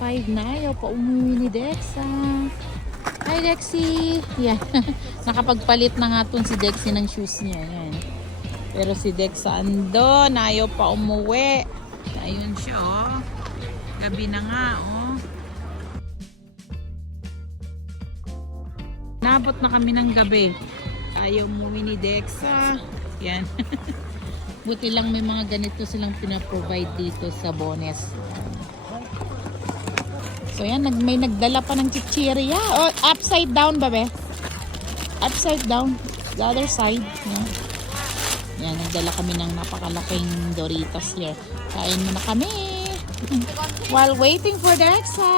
5 na. Ayaw pa umuwi ni Dexa. Hi, Dexy! Yan. Nakapagpalit na nga tun si Dexy ng shoes niya. Yan. Pero si Dexa andon. Ayaw pa umuwi. Ayun siya, oh. Gabi na nga, oh. Nabot na kami ng gabi. Ayaw umuwi ni Dexa. Yan. Buti lang may mga ganito silang pinaprovide dito sa Bones. So yan, may nagdala pa ng chichirya. Oh, upside down, babe. Upside down. The other side. Yan. Yan, nagdala kami ng napakalaking Doritos here. Kain muna kami. While waiting for Dexa.